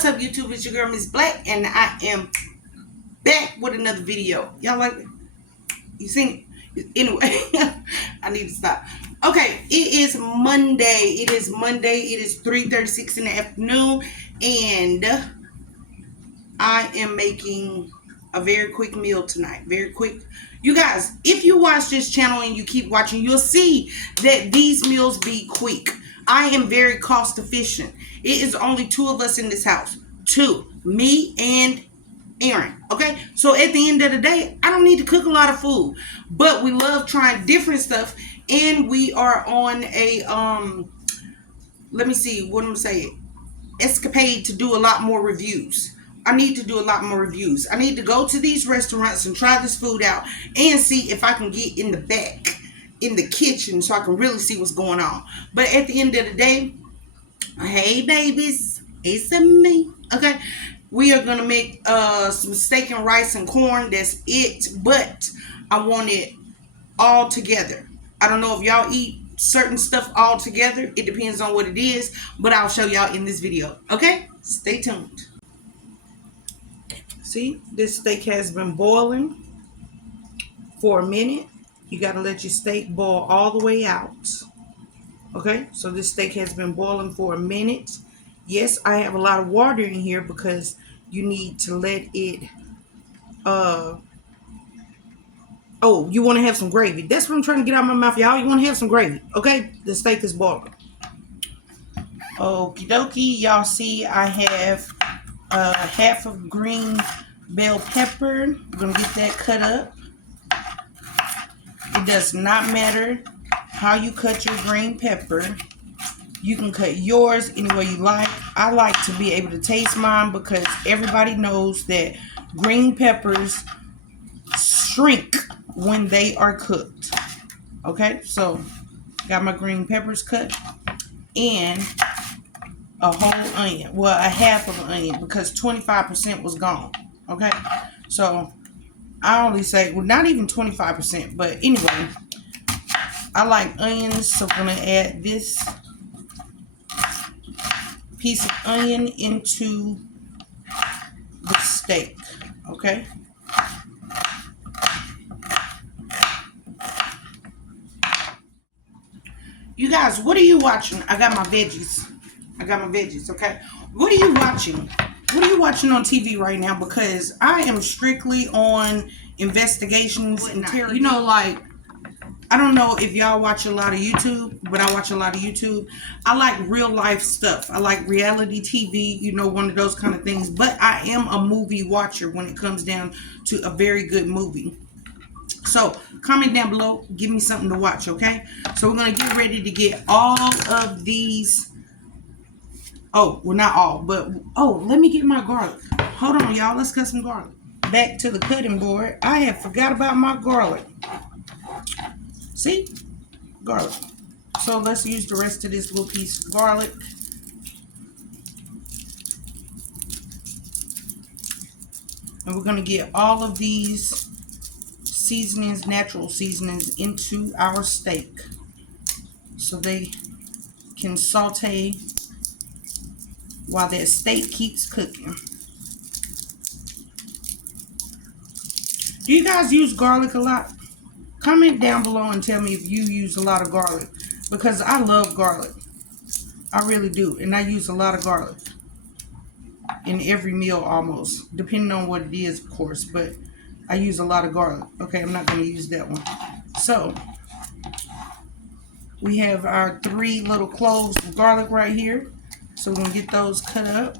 What's up, YouTube? It's your girl, Miss Black, and I am back with another video. Y'all like it? You seen it? Anyway, I need to stop. Okay, it is Monday. It is 3:36 in the afternoon, and I am making a very quick meal tonight. Very quick. You guys, if you watch this channel and you keep watching, you'll see that these meals be quick. I am very cost efficient. It is only two of us in this house. Two. Me and Aaron. Okay? So at the end of the day, I don't need to cook a lot of food. But we love trying different stuff. And we are on a, let me see, what I'm saying, escapade to do a lot more reviews. I need to do a lot more reviews. I need to go to these restaurants and try this food out and see if I can get in the back, in the kitchen, so I can really see what's going on. But at the end of the day, hey babies, it's me. Okay, we are gonna make some steak and rice and corn. That's it. But I want it all together. I don't know if y'all eat certain stuff all together. It depends on what it is. But I'll show y'all in this video. Okay, stay tuned. See, this steak has been boiling for a minute. You got to let your steak boil all the way out. Okay, so this steak has been boiling for a minute. Yes, I have a lot of water in here because you need to let it, oh, you want to have some gravy. That's what I'm trying to get out of my mouth, y'all. You want to have some gravy, okay? The steak is boiling. Okie dokie, y'all see I have half of green bell pepper. I'm going to get that cut up. It does not matter how you cut your green pepper. You can cut yours any way you like. I like to be able to taste mine because everybody knows that green peppers shrink when they are cooked. Okay, so got my green peppers cut and a whole onion. Well, a half of an onion because 25% was gone. Okay, so I only say, well, not even 25%, but anyway, I like onions, so I'm going to add this piece of onion into the steak, okay? You guys, what are you watching? I got my veggies, okay? What are you watching? What are you watching on TV right now? Because I am strictly on investigations and terror. You know, like, I don't know if y'all watch a lot of YouTube, but I watch a lot of YouTube. I like real life stuff. I like reality TV, you know, one of those kind of things. But I am a movie watcher when it comes down to a very good movie. So comment down below. Give me something to watch, okay? So we're going to get ready to get all of these. Oh, well, not all, but, oh, let me get my garlic. Hold on, y'all. Let's cut some garlic. Back to the cutting board. I have forgot about my garlic. See? Garlic. So let's use the rest of this little piece of garlic. And we're going to get all of these seasonings, natural seasonings, into our steak so they can saute while that steak keeps cooking. Do you guys use garlic a lot? Comment down below and tell me if you use a lot of garlic, because I love garlic. I really do, and I use a lot of garlic in every meal almost, depending on what it is, of course, but I use a lot of garlic. Okay, I'm not going to use that one. So we have our 3 little cloves of garlic right here. So we're going to get those cut up.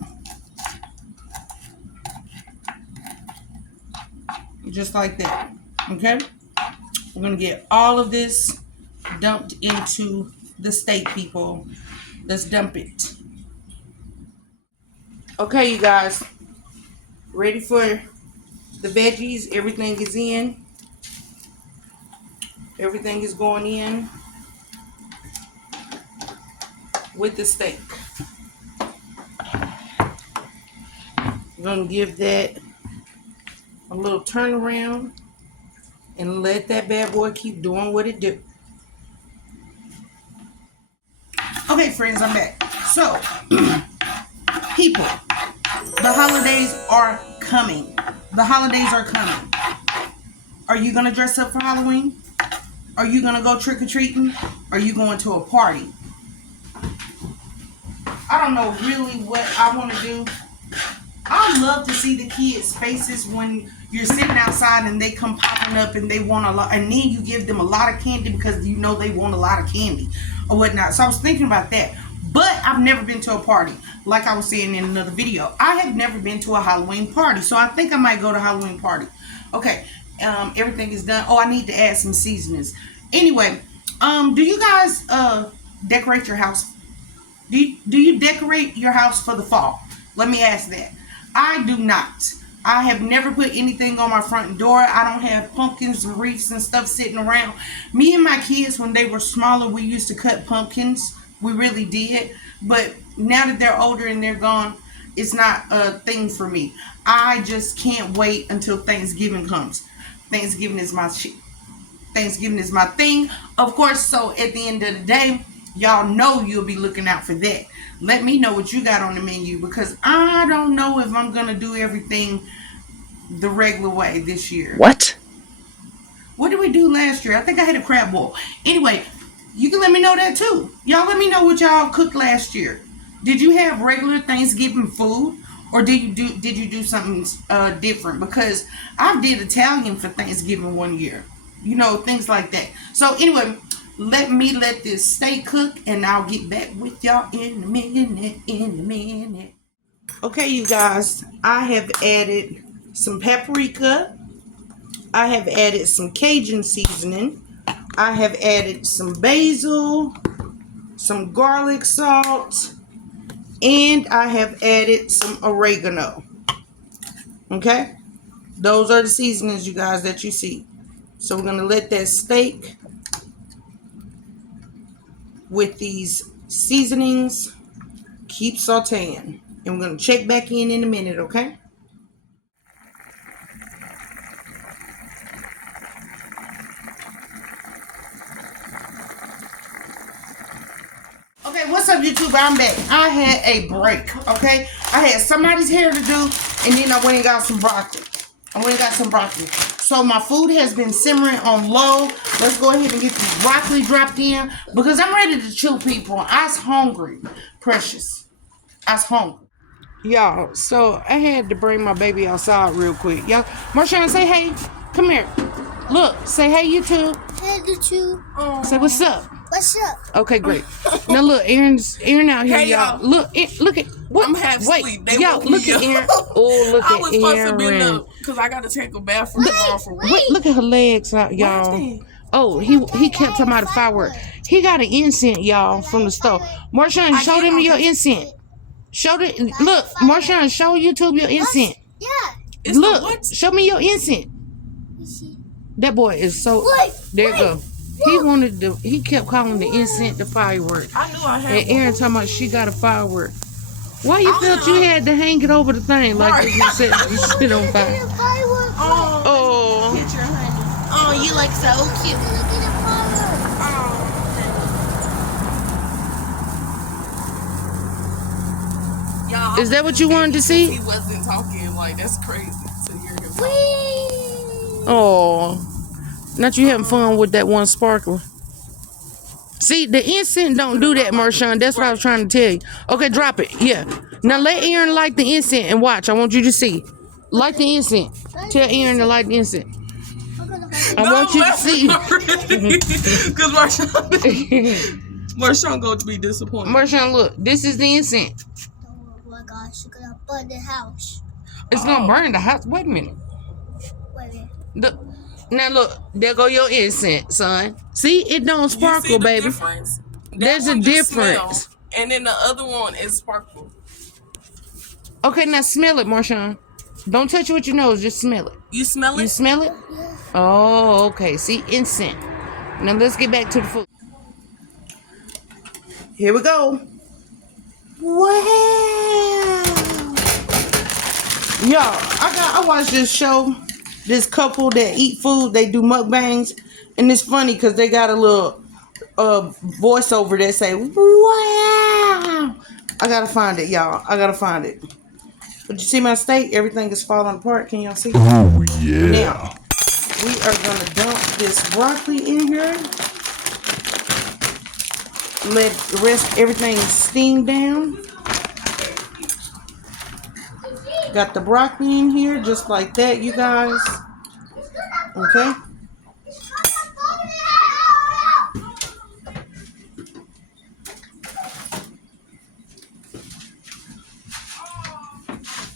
Just like that. Okay? We're going to get all of this dumped into the steak, people. Let's dump it. Okay, you guys. Ready for the veggies? Everything is in. Everything is going in with the steak. I'm going to give that a little turn around and let that bad boy keep doing what it do. Okay, friends, I'm back. So, people, The holidays are coming. The holidays are coming. Are you going to dress up for Halloween? Are you going to go trick-or-treating? Are you going to a party? I don't know really what I want to do. I love to see the kids' faces when you're sitting outside and they come popping up and they want a lot, and then you give them a lot of candy because you know they want a lot of candy or whatnot. So I was thinking about that. But I've never been to a party. Like I was saying in another video, I have never been to a Halloween party. So I think I might go to a Halloween party. Okay, everything is done. Oh, I need to add some seasonings. Anyway, do you guys decorate your house? Do you decorate your house for the fall? Let me ask that. I do not. I have never put anything on my front door. I don't have pumpkins and wreaths and stuff sitting around. Me and my kids, when they were smaller, we used to cut pumpkins. We really did. But now that they're older and they're gone, it's not a thing for me. I just can't wait until Thanksgiving comes. Thanksgiving is my thing, of course. So at the end of the day, y'all know you'll be looking out for that. Let me know what you got on the menu, because I don't know if I'm gonna do everything the regular way this year. What? What did we do last year? I think I had a crab boil. Anyway, you can let me know that too. Y'all let me know what y'all cooked last year. Did you have regular Thanksgiving food, or did you do something different? Because I did Italian for Thanksgiving one year. You know, things like that. So anyway, let this steak cook, and I'll get back with y'all in a minute. Okay, you guys, I have added some paprika. I have added some Cajun seasoning. I have added some basil, some garlic salt, and I have added some oregano. Okay? Those are the seasonings, you guys, that you see. So we're going to let that steak with these seasonings keep sauteing. And we're going to check back in a minute, okay? Okay, what's up, YouTube? I'm back. I had a break, okay? I had somebody's hair to do, and then I went and got some broccoli. So my food has been simmering on low. Let's go ahead and get the broccoli dropped in, because I'm ready to chill, people. I's hungry, precious. I's hungry. Y'all, so I had to bring my baby outside real quick. Y'all, Marshawn, say hey. Come here. Look, say hey, YouTube. Hey, YouTube. Say what's up. What's up? Okay, great. Now look, Aaron out here, hey, y'all. Look at what? I'm half asleep. They y'all, woke look me at up. Aaron. Oh, look I at was supposed to be Aaron. up because I got to take a bathroom tomorrow for work. Wait, look at her legs out, y'all. Oh, he kept talking about a firework. He got an incense, y'all, from the store. Marshawn, show them your incense. Look, Marshawn, show YouTube your incense. Yeah. It's Look, the what? show me your incense. That boy is so. There you go. He kept calling the incense the firework. I knew I had And Aaron talking about she got a firework. Why you felt you had to hang it over the thing like you just set you shit on fire? Oh, Oh. picture, honey. Oh, you look so cute. Look at the firework. Oh. Y'all, Is that what you wanted to see? He wasn't talking like that's crazy to hear him. Oh. Not you having fun with that one sparkler. See, the incense don't do that, Marshawn. That's what I was trying to tell you. Okay, drop it. Yeah. Now let Aaron light the incense and watch. I want you to see. Light the incense. Tell Aaron to light the incense. I want you to see. Because Marshawn going to be disappointed. Marshawn, look. This is the incense. Oh my gosh, you're gonna burn the house. It's going to burn the house. Wait a minute. Wait. Now look, there go your incense, son. See, it don't You sparkle, see the baby. difference? That There's a one just difference. smell, and then the other one is sparkle. Okay, now smell it, Marshawn. Don't touch it with your nose, just smell it. You smell it? You smell it? Oh, okay. See, incense. Now let's get back to the food. Here we go. Wow. Y'all, I watched this show. This couple that eat food, they do mukbangs, and it's funny because they got a little voiceover that say, wow. I gotta find it, y'all. I gotta find it. But you see my steak? Everything is falling apart. Can y'all see? Oh, yeah. Now, we are going to dump this broccoli in here. Let the rest, everything steam down. Got the broccoli in here just like that, you guys. Okay.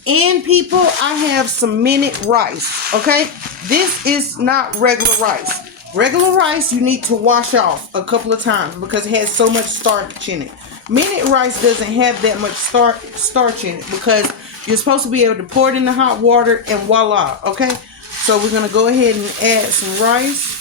And people, I have some minute rice. Okay. This is not regular rice. Regular rice you need to wash off a couple of times because it has so much starch in it. Minute rice doesn't have that much starch in it because you're supposed to be able to pour it in the hot water and voila. Okay. So we're going to go ahead and add some rice.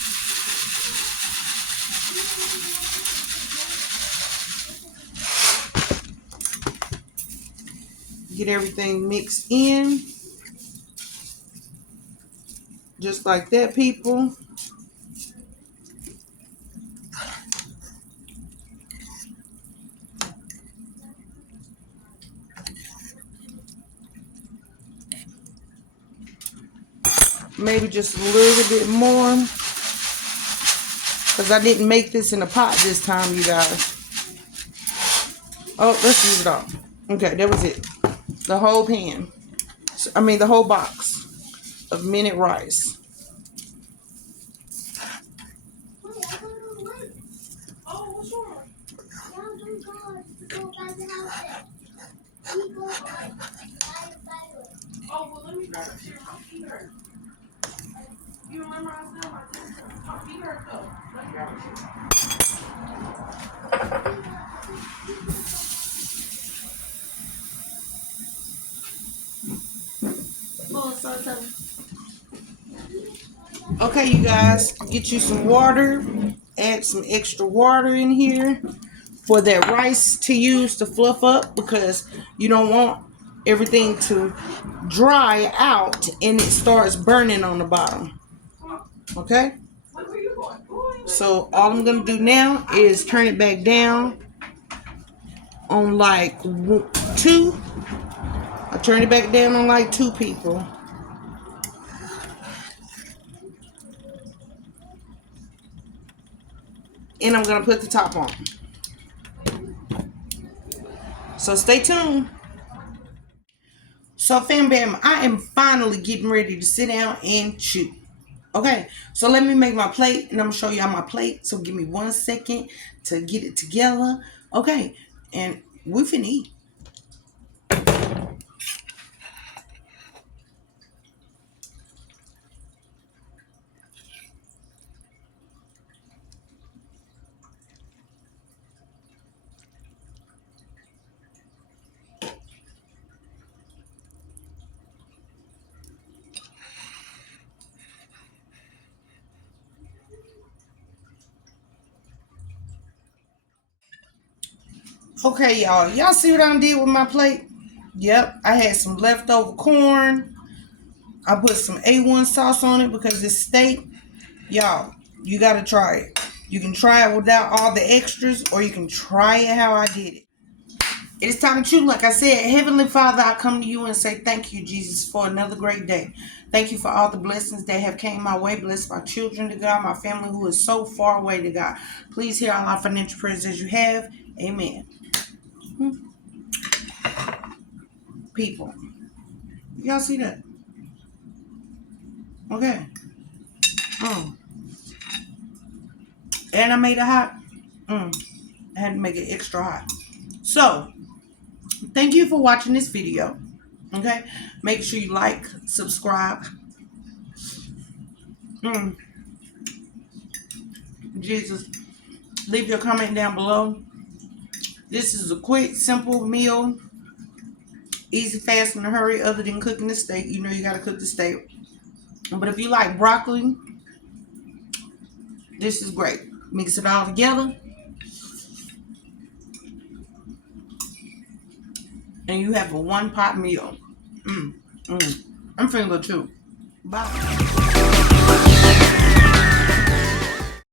Get everything mixed in. Just like that, people. Maybe just a little bit more. Because I didn't make this in a pot this time, you guys. Oh, let's use it all. Okay, that was it. The whole pan. I mean, the whole box of minute rice. Oh, well, let me grab a chair. My feet hurt. You remember I said my feet hurt though. Let me grab a chair. Okay, you guys, get you some water. Add some extra water in here for that rice to use to fluff up because you don't want everything to dry out and it starts burning on the bottom. Okay? So all I'm going to do now is turn it back down on like 2. I turn it back down on like 2 people. And I'm going to put the top on. So stay tuned. So fam bam, I am finally getting ready to sit down and chew. Okay, so let me make my plate and I'm going to show y'all my plate. So give me 1 second to get it together. Okay, and we finna eat. Okay, y'all. Y'all see what I did with my plate? Yep, I had some leftover corn. I put some A1 sauce on it because it's steak. Y'all, you got to try it. You can try it without all the extras or you can try it how I did it. It is time to chew. Like I said, Heavenly Father, I come to you and say thank you, Jesus, for another great day. Thank you for all the blessings that have came my way. Bless my children to God, my family who is so far away to God. Please hear all our financial prayers as you have. Amen. People, y'all see that? Okay. And I made it hot. I had to make it extra hot. So, thank you for watching this video. Okay? Make sure you like, subscribe. Jesus. Leave your comment down below. This is a quick, simple meal. Easy, fast, in a hurry. Other than cooking the steak. You know you got to cook the steak. But if you like broccoli, this is great. Mix it all together. And you have a 1-pot meal. I'm feeling good too. Bye.